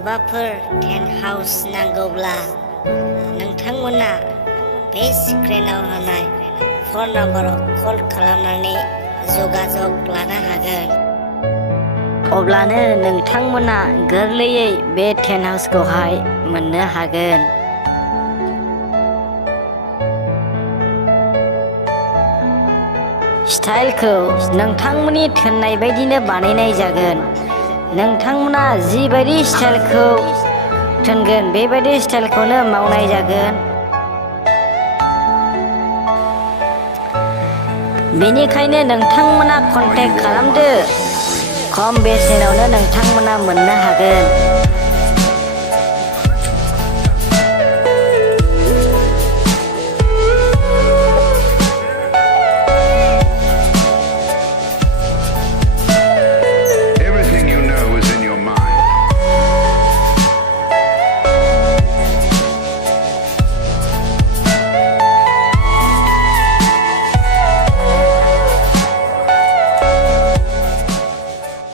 सोरबाफोर tent house नांगौब्ला नोंथांमोना बे स्क्रिनाव होनाय फन नाम्बाराव कल खालामनानै जगाजग लानो हागोन। अब्लानो नोंथांमोना गोरलैयै बे टेन्ट हाउसखौहाय मोननो हागोन। स्टाइलखौ नोंथांमोननि थिननाय बायदिनो बानायनाय जागोन। नोंथांमोना जिबायदि स्टाइलखौ थिनगोन बेबायदि स्टाइलखौनो मावनाय जागोन। बेनिखायनो नोंथांमोना कन्टेक्ट खालामदो। खम बेसेनावनो नोंथांमोना मोननो हागोन।